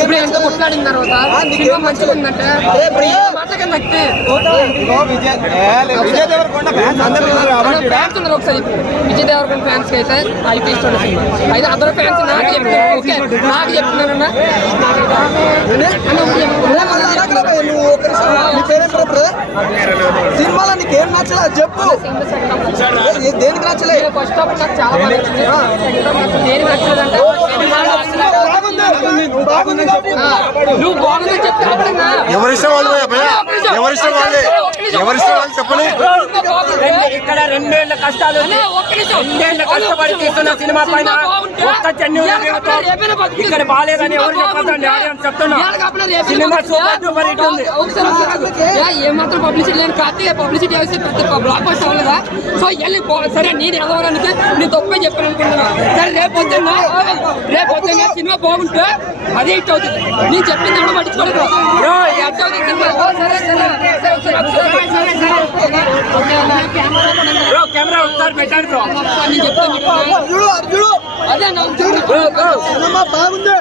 ఇప్పుడు ఎంత కొట్లాడిన తర్వాత సినిమా మంచిగా ఉందంటే ఫ్యాన్స్ ఉన్నారు. ఒకసారి విజయ్ దేవరకొండ ఫ్యాన్స్ కి అయితే అయిపోయిస్తున్న సినిమా అయితే అందరూ ఫ్యాన్స్ నాకు చెప్తున్నారన్నా సినిమాలో నీకేం నచ్చలేదు చెప్పు. దేనికి నచ్చలేదు? ఫస్ట్ ఆఫ్ నాకు చాలా బాగా నచ్చింది. దేనికి నచ్చలేదంటే నువ్వు బాగుందని చెప్పి ఎవరిష్టం వాళ్ళు చెప్పండి. ఇక్కడ 2 ఏళ్ల కష్టాలు 2 ఏళ్ల కష్టపడి తీస్తున్న సినిమా పైన ఒక్క ఇక్కడ బాగాలేదని ఎవరు చెప్పండి అని చెప్తున్నా. సినిమా సూపర్ డూపర్ హిట్ ఉంది. ఏమాత్రం పబ్లిసిటీ లేని కాదు, పబ్లిసిటీ వేసి పెద్ద బ్లాక్ బస్టర్ అవ్వలేదా? సో వెళ్ళి సరే నేను ఎదవడానికి నేను తప్పే చెప్పాను అనుకుంటున్నా. సరే రేపు పొద్దున్న సినిమా బాగుంటే అదే హిట్ అవుతుంది. నేను చెప్పింది కూడా పట్టించుకోలేదు. కెమెరా ఒకసారి పెట్టండి బ్రో. నేను చెప్తాను అదే బాగుంది.